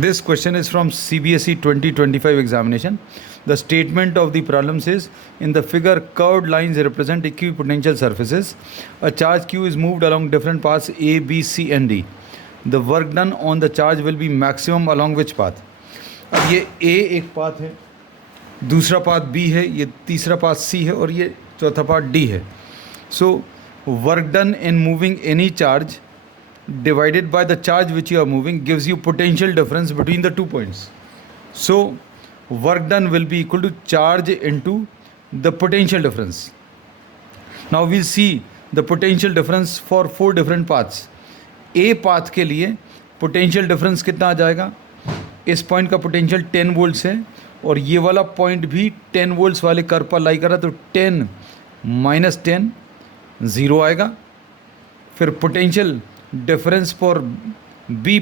This question is from CBSE 2025 examination. The statement of the problem says, in the figure, curved lines represent equipotential surfaces. A charge Q is moved along different paths A, B, C and D. The work done on the charge will be maximum along which path? अब ये A एक path है, दूसरा path B है, ये तीसरा path C है और ये चौथा पाथ D है. So work done in moving any charge divided by the charge which you are moving gives you potential difference between the 2 points. So work done will be equal to charge into the potential difference. Now we'll see the potential difference for 4 different paths. A path के लिए potential difference कितना आ जाएगा? इस point का potential 10 volts है और ये वाला पॉइंट भी 10 वोल्ट्स वाले कर्व पर लाई कर रहा, तो 10 माइनस 10 ज़ीरो आएगा. फिर potential difference for B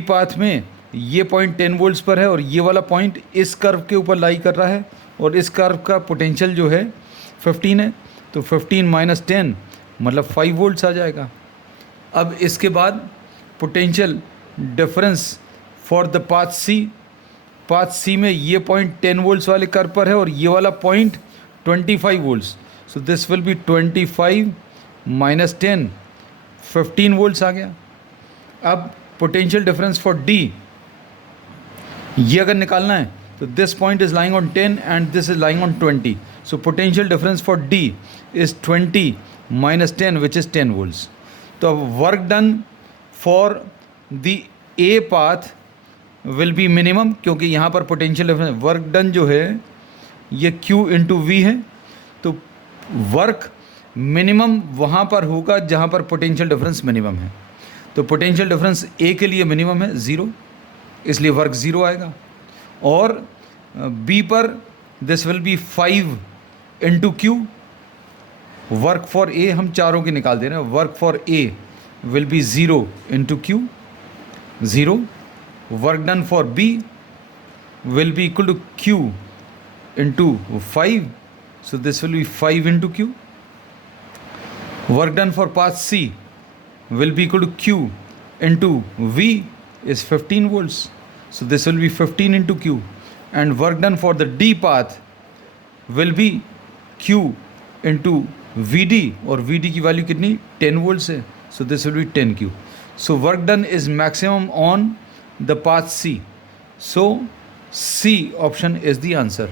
path में ये पॉइंट 10 वोल्ट्स पर है और ये वाला पॉइंट इस कर्व के ऊपर लाई कर रहा है और इस कर्व का पोटेंशियल जो है 15 है, तो 15 माइनस 10 मतलब 5 वोल्ट्स आ जाएगा. अब इसके बाद potential difference for the path C में ये पॉइंट 10 वोल्ट्स वाले कर्व पर है और ये वाला point 25 volts, so this will be 25 minus 10 15 volts आ गया. अब पोटेंशियल डिफरेंस फॉर डी ये अगर निकालना है तो this point is lying on 10 and this is lying on 20, so potential difference for D is 20 minus 10 which is 10 volts. तो अब work done for the a path will be minimum, क्योंकि यहाँ पर पोटेंशियल डिफरेंस वर्क डन जो है ये Q into we है, तो वर्क मिनिमम वहाँ पर होगा जहाँ पर पोटेंशियल डिफरेंस मिनिमम है. तो पोटेंशियल डिफरेंस ए के लिए मिनिमम है 0, इसलिए वर्क 0 आएगा. और बी पर this will be 5 into q. Work for A हम चारों की निकाल दे रहे हैं. Work for A will be 0 into q 0. Work done for B will be equal to q into 5, so this will be 5 into Q. Work done for path C will be equal to Q into V is 15 volts, so this will be 15 into Q. And work done for the D path will be Q into VD, और VD की value कितनी 10 volts है, so this will be 10 Q. So work done is maximum on the path C, so C option is the answer.